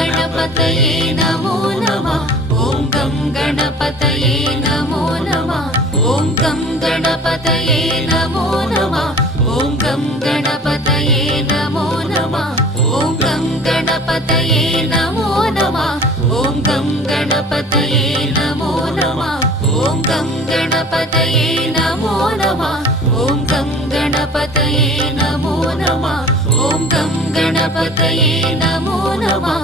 गणपतये नमो नमः ॐ गं गणपतये नमो नमः ॐ गं गणपतये नमो नमः ॐ गं गणपतये नमो नमः ॐ गं गणपतये नमो नमः ॐ गं गणपतये नमो नमः ॐ गं गणपतये नमो नमः ॐ गं गणपतये नमो नमः ॐ गं गणपतये नमो नमः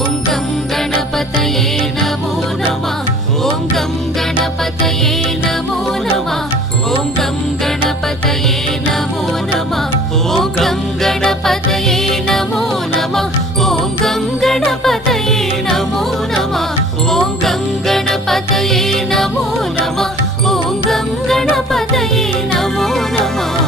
ॐ गं गणपतये नमो नमः ॐ गं गणपतये नमो नमः ॐ गं गणपतये नमो नमः ॐ गं गणपतये नमो नमः ॐ गं गणपतये नमो नमः ॐ गं गणपतये नमो नमः ॐ गं गणपतये नमो नमः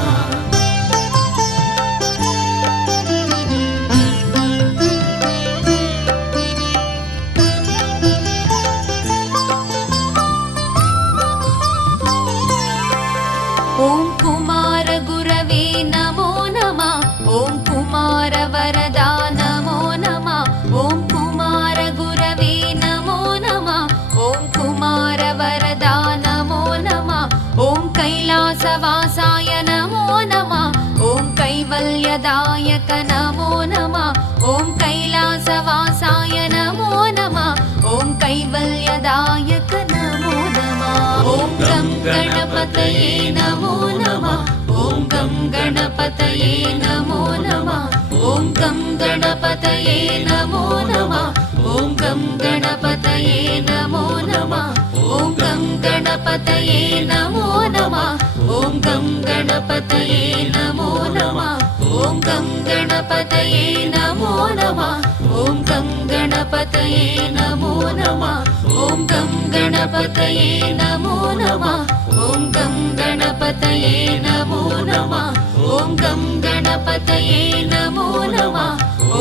ॐ कुमार गुरवे नमो नमः ॐ कुमार वरदा नमो नमः ॐ कुमार गुरवे नमो नमः ॐ कुमार वरदा नमो नमः ॐ कैलासवासाय नमो नमः ॐ कैवल्यदायक नमो नमः ॐ कैलासवासाय नमो नमः ॐ कैवल्यदायक नमो नमः ॐ गं गणपतये नमो नमः ॐ गं गणपतये नमो नमः ॐ गं गणपतये नमो नमः ॐ गं गणपतये नमो नमः ॐ गं गणपतये नमो नमः ॐ गं गणपतये नमो नमः ॐ गं गणपतये नमो नमः ॐ गं गणपतये नमो नमः ॐ गं गणपतये नमो नमः ॐ गं गणपतये नमो नमः ॐ गं गणपतये नमो नमः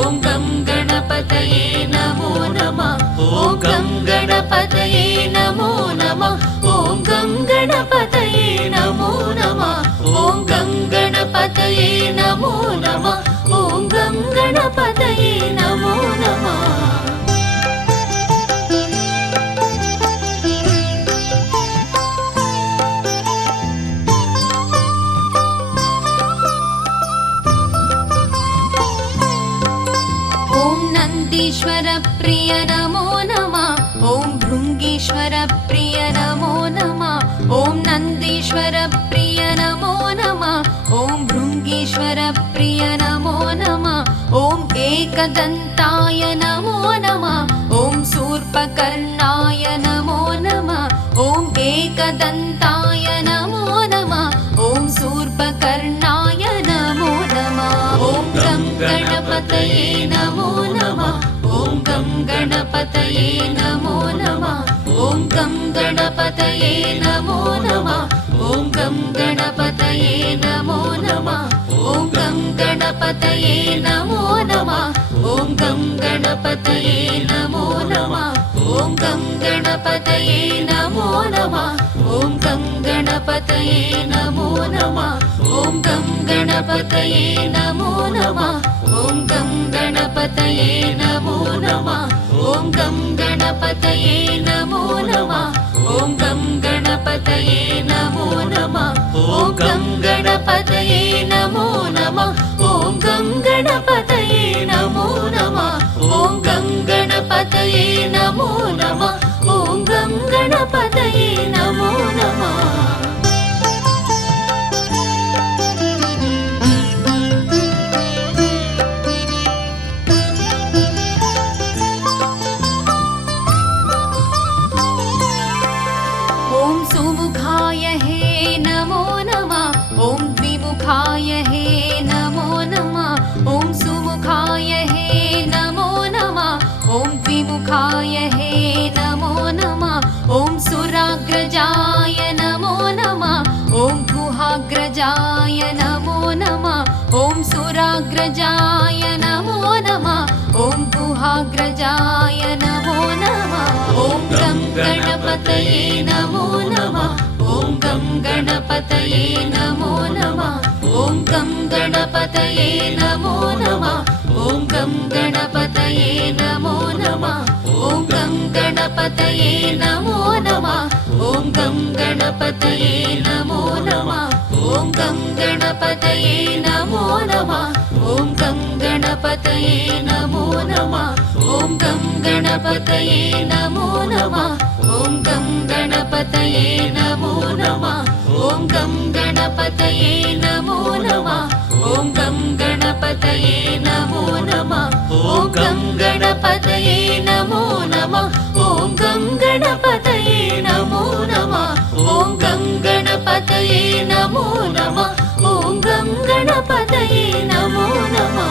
ॐ गं गणपतये नमो नमः ॐ गं गणपतये नमो नमः ॐ गं गणपतये नमो नमः ॐ गं गणपतये नमो नमः ॐ गं गणपतये नमो नमः नन्दीश्वर प्रिय नमो नमः ॐ भृङ्गीश्वर प्रिय नमो नमः ॐ नन्दीश्वर प्रिय नमो नमः ॐ भृङ्गीश्वर प्रिय नमो नमः ॐ एकदन्ताय नमो नमः ॐ शूर्पकर्णाय नमो नमः ॐ एकदन्ताय नमो नमः ॐ शूर्पकर्णाय नमो नमः ॐ गं गणपतये नमो नमः ॐ गं गणपतये नमो नमः ॐ गं गणपतये नमो नमः ॐ गं गणपतये नमो नमः ॐ गं गणपतये नमो नमः ॐ गं गणपतये नमो नमः ॐ गं गणपतये नमो नमः ॐ गं गणपतये नमो नमः ॐ गं गणपतये नमो नमः ॐ गं गणपतये नमो नमः ॐ गं गणपतये नमो नमः ॐ गं गणपतये नमो नमः ॐ गं गणपतये नमो नमः ॐ गं गणपतये नमो नमः ॐ गं गणपतये नमो नमः ॐ गं गणपतये नमो नमः ॐ सुमुखाय हे नमो नमः ॐ द्विमुखाय हे नमो नमः ॐ सुमुखाय हे नमो नमः ॐ द्विमुखाय हे नमो नमः ॐ सुराग्रजाय नमो नमः ॐ गुहाग्रजाय नमो नमः ॐ सुराग्रजाय नमो नमः ॐ गुहाग्रजाय नमो नमः ॐ गं गणपतये नमो नमः ॐ गं गणपतये नमो नमः ॐ गं गणपतये नमो नमः ॐ गं गणपतये नमो गणपतये नमो नमः ॐ गं गणपतये नमो नमः ॐ गं गणपतये नमो नमः ॐ गं गणपतये नमो नमः ॐ गं गणपतये नमो नमः ॐ गं गणपतये नमो नमः ॐ गं गणपतये नमो नमः ॐ गं गणपतये नमो नमः ॐ गं गणपतये नमो नमः ॐ गं गणपतये नमो नमः ॐ गं गणपतये नमो नमः ॐ गं गणपतये नमो नमः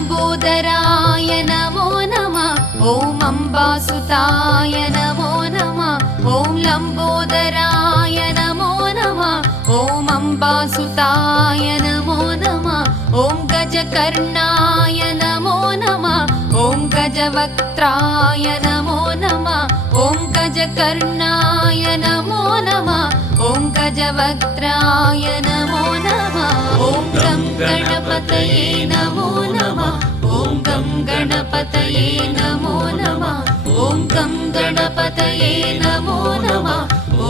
लम्बोदराय नमो नमः ॐ अम्बासुताय नमो नमः ॐ लम्बोदराय नमो नमः ॐ अम्बासुताय नमो नमः ॐ गजकर्णाय नमो नमः ॐ गजवक्त्राय नमो नमः ॐ गजकर्णाय नमो नमः ॐ गजवक्त्राय नमो नमः ॐ गं गणपतये नमो नमः ॐ गं गणपतये नमो नमः ॐ गं गणपतये नमो नमः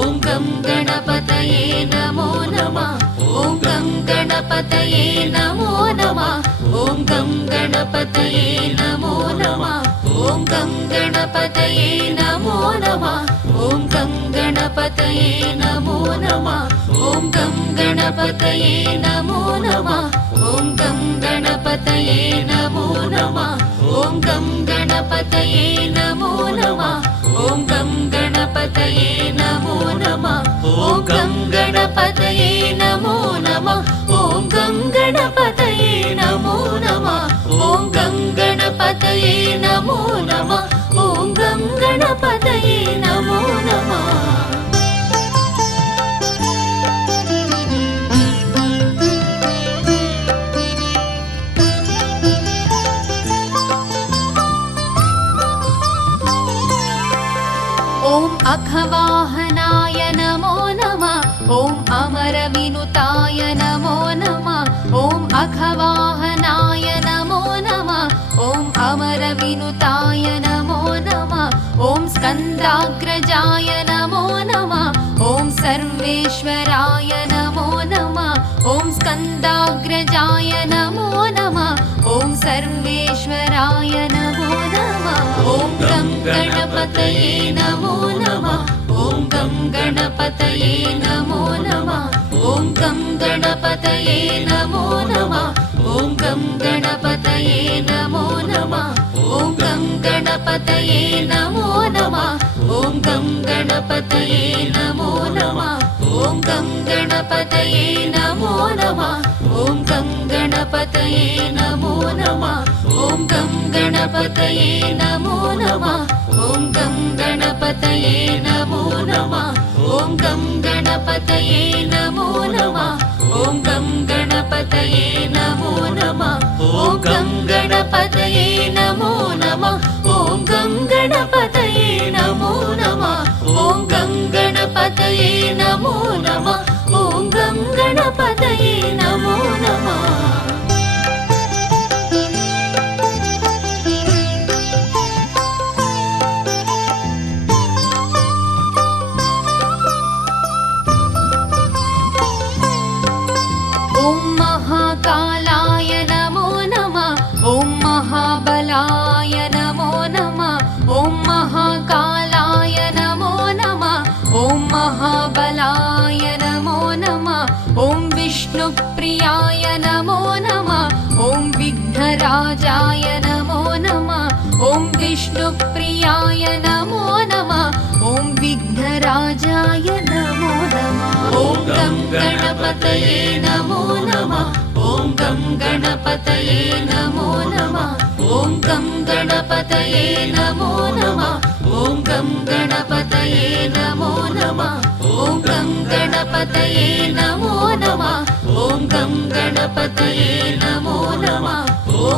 ॐ गं गणपतये नमो नमः ॐ गं गणपतये नमो नमः ॐ गं गणपतये नमो नमः ॐ गं गणपतये नमो नमः ॐ गं गणपतये नमो नमः ॐ गं गणपतये नमो नमः ॐ गं गणपतये नमो नमः ॐ गं गणपतये नमो नमः ॐ गं गणपतये नमो नमः ॐ गं गणपतये नमो नमः ॐ गं गणपतये नमो नमः ॐ गं गणपतये नमो नमः ॐ गं गणपतये नमो नमः ॐ अघवाहनाय नमो नमः ॐ अमरविनुताय नमो नमः ॐ अघवाहनाय नमो नमः ॐ अमरविनुताय नमो नमः ॐ स्कन्दाग्रजाय नमो नमः ॐ सर्वेश्वराय नमो नमः ॐ स्कन्दाग्रजाय नमो नमः ॐ सर्वेश्वराय नमो नमः ॐ गं गणपतये नमो नमः ॐ गं गणपतये नमो नमः ॐ गं गणपतये नमो नमः ॐ गं गणपतये नमो नमः ॐ गं गणपतये नमो नमः ॐ गं गणपतये नमो नमः ॐ गं गणपतये नमो नमः ॐ गं गणपतये नमो नमः ॐ गं गणपतये नमो नमः ॐ गं गणपतये नमो नमः ॐ गं गणपतये नमो नमः ॐ गं गणपतये नमो नमः ॐ गं गणपतये नमो नमः ॐ गं गणपतये नमो नमः ॐ गं गणपतये नमो नमः ॐ गं गणपतये नमो नमः ॐ महाकालाय नमो नमः ॐ महाबलाय नमो नमः ॐ महाकालाय नमो नमः ॐ महाबलाय नमो नमः ॐ विष्णुप्रियाय नमो नमः ॐ विघ्नराजाय नमो नमः ॐ विष्णुप्रियाय नमो नमः ॐ विघ्नराजाय नमो नमः ॐ गं गणपतये नमो नमः ॐ गं गणपतये नमो नमः ॐ गं गणपतये नमो नमः ॐ गं गणपतये नमो नमः ॐ गं गणपतये नमो नमः ॐ गं गणपतये नमो नमः ॐ